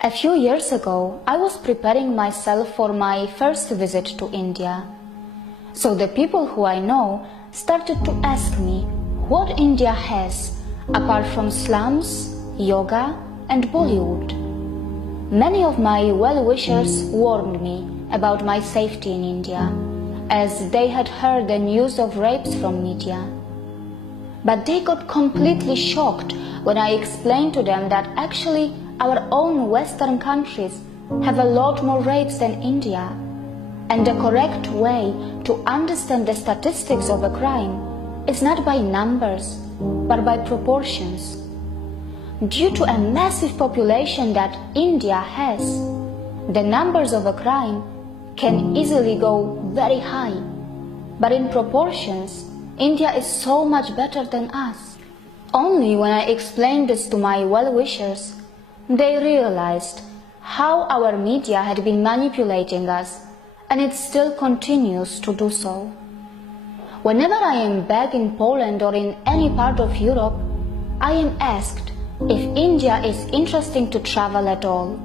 A few years ago, I was preparing myself for my first visit to India. So the people who I know started to ask me what India has apart from slums, yoga and Bollywood. Many of my well-wishers warned me about my safety in India, as they had heard the news of rapes from media. But they got completely shocked when I explained to them that actually our own Western countries have a lot more rapes than India, and the correct way to understand the statistics of a crime is not by numbers, but by proportions. Due to a massive population that India has, the numbers of a crime can easily go very high, but in proportions, India is so much better than us. Only when I explained this to my well-wishers, they realized how our media had been manipulating us, and it still continues to do so. Whenever I am back in Poland or in any part of Europe, I am asked if India is interesting to travel at all.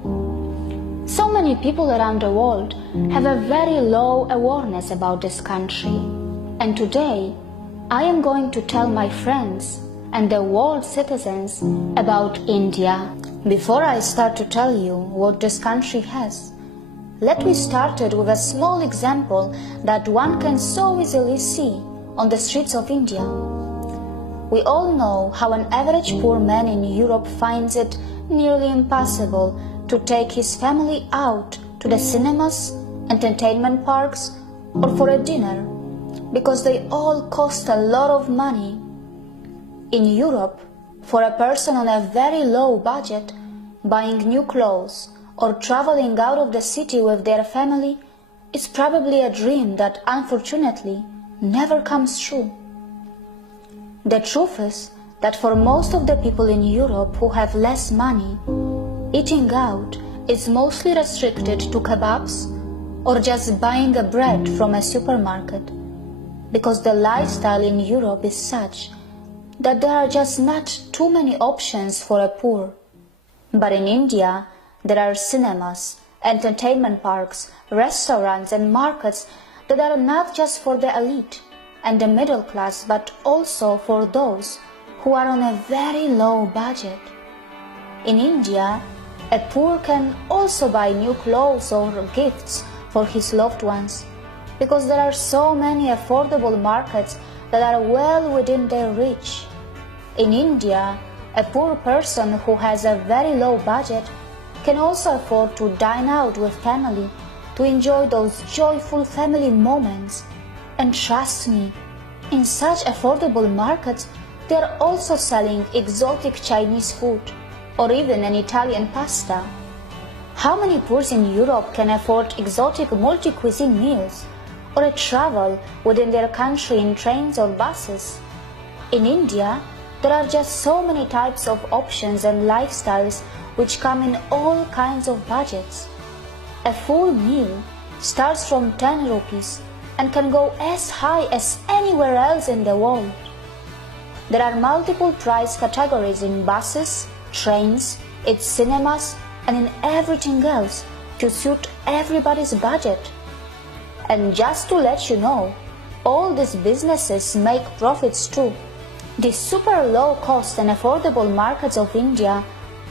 So many people around the world have a very low awareness about this country, and today I am going to tell my friends and the world citizens about India. Before I start to tell you what this country has, let me start it with a small example that one can so easily see on the streets of India. We all know how an average poor man in Europe finds it nearly impossible to take his family out to the cinemas, entertainment parks, or for a dinner, because they all cost a lot of money. In Europe, for a person on a very low budget, buying new clothes or traveling out of the city with their family is probably a dream that unfortunately never comes true. The truth is that for most of the people in Europe who have less money, eating out is mostly restricted to kebabs or just buying a bread from a supermarket, because the lifestyle in Europe is such that there are just not too many options for a poor. But in India, there are cinemas, entertainment parks, restaurants and markets that are not just for the elite and the middle class, but also for those who are on a very low budget. In India, a poor can also buy new clothes or gifts for his loved ones, because there are so many affordable markets that are well within their reach. In India, a poor person who has a very low budget can also afford to dine out with family to enjoy those joyful family moments. And trust me, in such affordable markets, they are also selling exotic Chinese food or even an Italian pasta. How many poors in Europe can afford exotic multi-cuisine meals or a travel within their country in trains or buses? In India, there are just so many types of options and lifestyles which come in all kinds of budgets. A full meal starts from 10 rupees and can go as high as anywhere else in the world. There are multiple price categories in buses, trains, its cinemas, and in everything else to suit everybody's budget. And just to let you know, all these businesses make profits too. The super low cost and affordable markets of India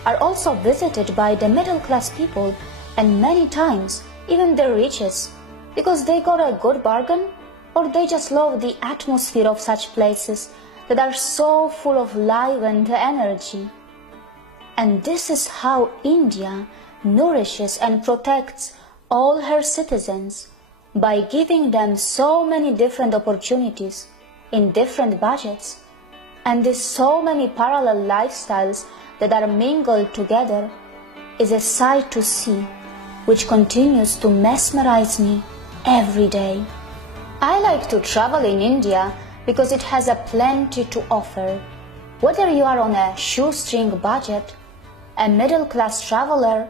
are also visited by the middle class people, and many times even the richest, because they got a good bargain or they just love the atmosphere of such places that are so full of life and energy. And this is how India nourishes and protects all her citizens, by giving them so many different opportunities in different budgets, and these so many parallel lifestyles that are mingled together is a sight to see, which continues to mesmerize me every day. I like to travel in India because it has a plenty to offer. Whether you are on a shoestring budget, a middle-class traveler,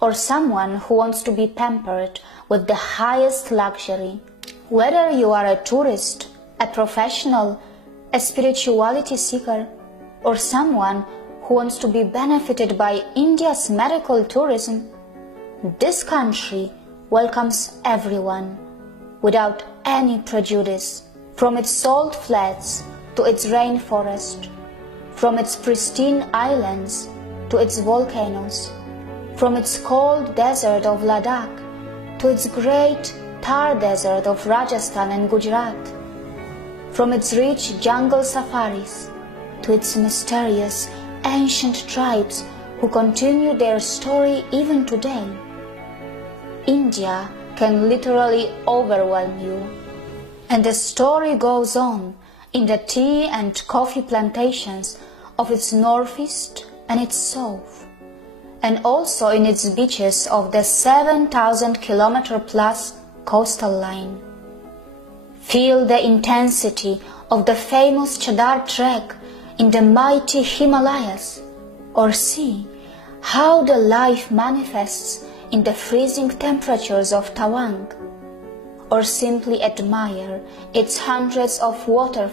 or someone who wants to be pampered with the highest luxury. Whether you are a tourist, a professional, a spirituality seeker, or someone who wants to be benefited by India's medical tourism, this country welcomes everyone without any prejudice, from its salt flats to its rainforest, from its pristine islands to its volcanoes, from its cold desert of Ladakh to its great Thar desert of Rajasthan and Gujarat, from its rich jungle safaris to its mysterious ancient tribes who continue their story even today. India can literally overwhelm you. And the story goes on in the tea and coffee plantations of its northeast and its south, and also in its beaches of the 7,000-kilometer plus coastal line. Feel the intensity of the famous Chadar trek in the mighty Himalayas, or see how the life manifests in the freezing temperatures of Tawang, or simply admire its hundreds of waterfalls